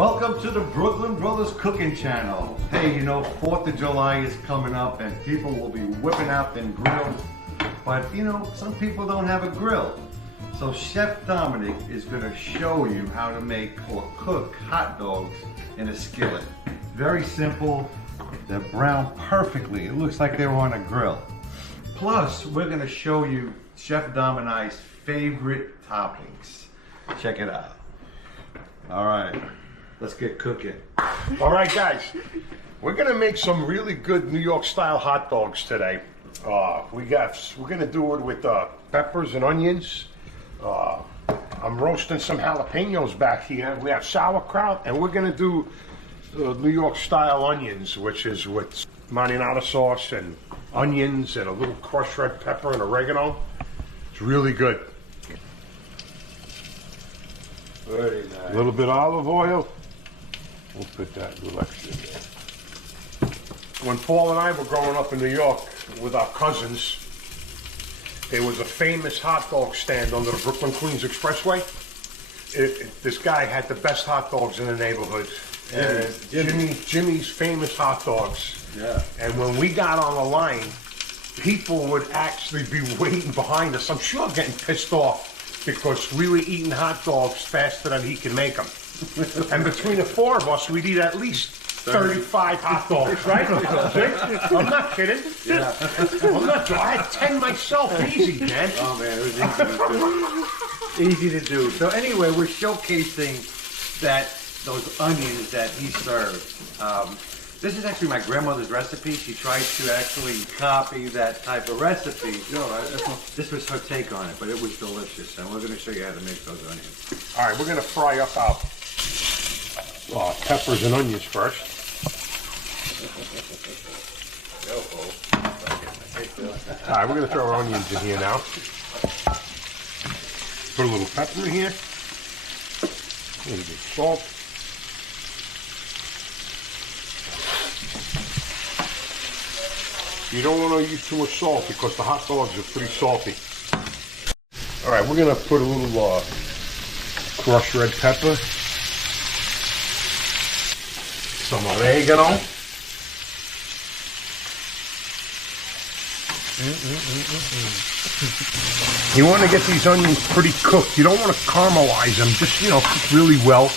Welcome to the Brooklyn Brothers Cooking Channel. Hey, you know, 4th of July is coming up and people will be whipping out them grills. But, you know, some people don't have a grill. So Chef Dominic is going to show you how to make or cook hot dogs in a skillet. Very simple. They're browned perfectly. It looks like they were on a grill. Plus, we're going to show you Chef Dominic's favorite toppings. Check it out. All right. Let's get cooking. All right, guys, we're gonna make some really good New York style hot dogs today. We're gonna do it with peppers and onions. I'm roasting some jalapenos back here. We have sauerkraut, and we're gonna do New York style onions, which is with marinara sauce and onions and a little crushed red pepper and oregano. It's really good. Very nice. A little bit of olive oil. We'll put that little extra in there. When Paul and I were growing up in New York with our cousins, there was a famous hot dog stand under the Brooklyn-Queens Expressway. This guy had the best hot dogs in the neighborhood. Jimmy's famous hot dogs. Yeah. And when we got on the line, people would actually be waiting behind us. I'm sure getting pissed off because we were eating hot dogs faster than he can make them. And between the four of us, we'd eat at least 35 hot dogs, right? I'm not kidding. Yeah. I'm not. I had 10 myself, easy, man. Oh man, it was easy to do. So anyway, we're showcasing those onions that he served. This is actually my grandmother's recipe. She tried to actually copy that type of recipe. This was her take on it, but it was delicious, and we're going to show you how to make those onions. All right, we're going to fry up our peppers and onions first. All right, we're going to throw our onions in here now. Put a little pepper in here. A little bit of salt. You don't want to use too much salt because the hot dogs are pretty salty. All right, we're going to put a little crushed red pepper, some oregano. You want to get these onions pretty cooked. You don't want to caramelize them. Just, you know, cook really well.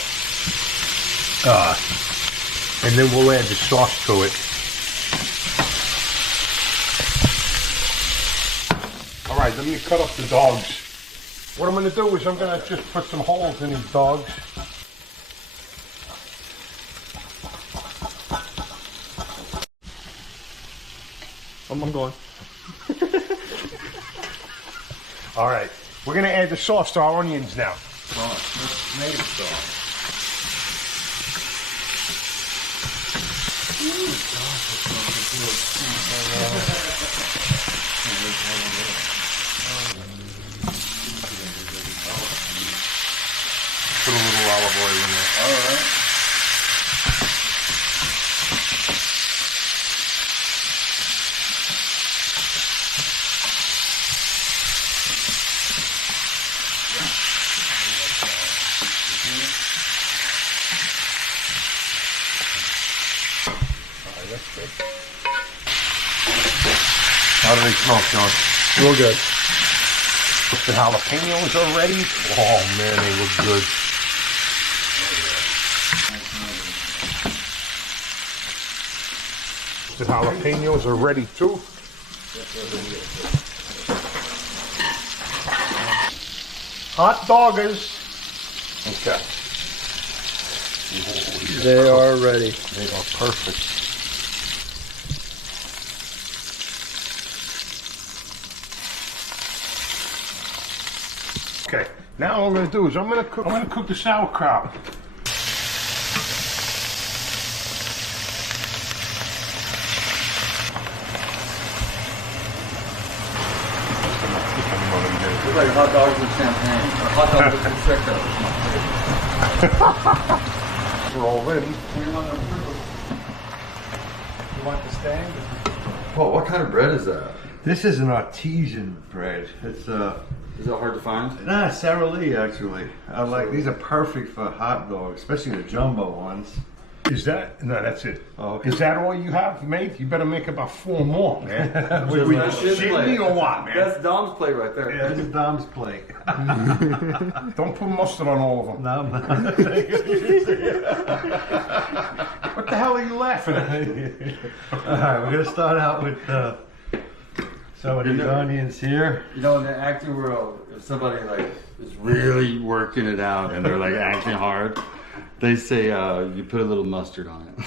And then we'll add the sauce to it. All right, let me cut up the dogs. What I'm going to do is I'm going to just put some holes in these dogs. I'm going. All right, we're going to add the sauce to our onions now. Sauce, native sauce. Put a little olive oil in there. All right. That's good. How do they smell, Sean? Real good. The jalapenos are ready. Oh man, they look good. The jalapenos are ready too. Hot doggers. Okay. They are ready. They are perfect. Okay, now what I'm going to do is I'm going to cook the sauerkraut. It's like hot dogs with champagne, or hot dogs with prosecco. We're all ready. You want the stand? Oh, what kind of bread is that? This is an artesian bread. It's Is that hard to find? Nah, Sara Lee actually. I like these are perfect for hot dogs, especially the jumbo ones. Is that? No, that's it. Oh, okay. Is that all you have made? You better make about 4 more, man. Just we that shit shit plate. me or what, man? That's Dom's plate right there. Yeah, this is Dom's plate. Don't put mustard on all of them. No, What the hell are you laughing at? all right, we're gonna start out with some of these onions here. You know, in the acting world, if somebody like is really working it out and they're like acting hard, they say you put a little mustard on it.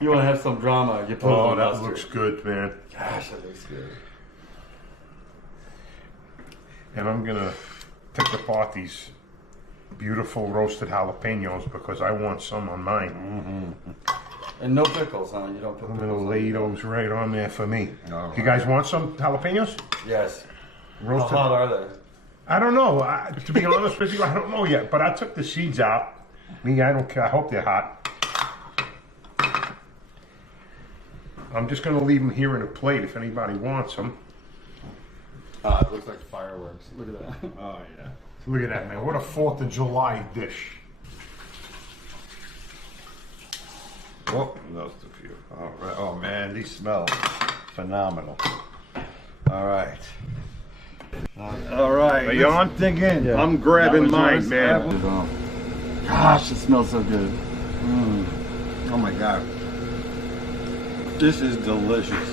You want to have some drama, you put a Oh, little that mustard. looks good, man. Gosh, that looks good. And I'm gonna take apart these beautiful roasted jalapenos because I want some on mine. And no pickles, huh? You don't put I'm pickles gonna on lay it. those right on there for me. All You guys want some jalapenos? Yes. How Roasted? hot are they? I don't know. To be honest with you, I don't know yet. But I took the seeds out. Me, I don't care. I hope they're hot. I'm just gonna leave them here in a plate if anybody wants them. It looks like fireworks. Look at that. Oh yeah. Look at that, man. What a 4th of July dish. Oh, those a few. All right. Oh man, these smell phenomenal. All right. All right. Are you on? Dig in. Yeah. I'm grabbing That was mine, yours? man. Gosh, it smells so good. Oh my God. This is delicious.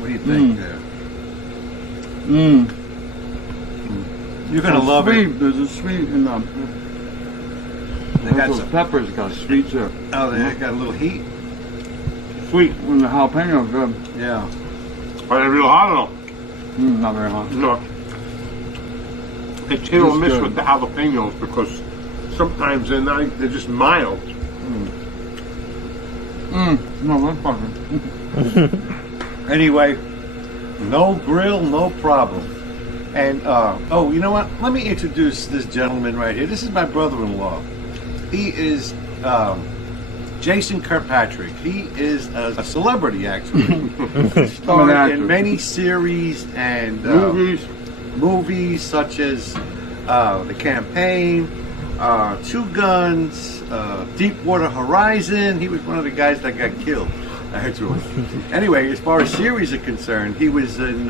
What do you think there? You're gonna love sweet. it. There's a sweet in them. They got Those some. peppers got sweet too. Oh, they got a little heat. Sweet. And the jalapeno good. Yeah. Are they real hot or Not very hot. no? It's hit or It's miss good. with the jalapenos because sometimes they're just mild. No, that's fucking. Anyway, no grill, no problem. And oh, you know what? Let me introduce this gentleman right here. This is my brother-in-law. He is Jason Kirkpatrick. He is a celebrity, actually. Starred actor. in many series and movies such as The Campaign, Two Guns, Deepwater Horizon. He was one of the guys that got killed. Actually. Anyway, as far as series are concerned, he was in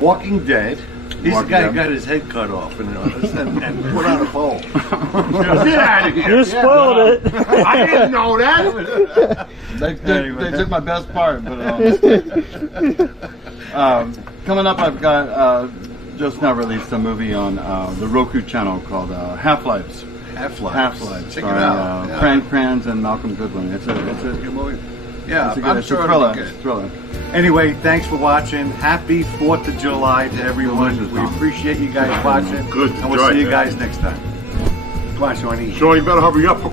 Walking Dead. He's the Walking guy who Dead. got his head cut off and put on a pole. Get out of here! You spoiled it. I didn't know that. They took my best part, but coming up, I've got just now released a movie on the Roku channel called Half-Lives. Half-Life. Check it starring, out. Yeah. Fran Kranz and Malcolm Goodwin. It's a Yeah, it's a, I'm it's sure a it'll thriller. be It's a good. thriller. Anyway, thanks for watching. Happy 4th of July to everyone. Delicious, We Tom. appreciate you guys watching. Good And we'll joy, see you man. guys next time. Come on, Shawnee. Sean, you better hurry up.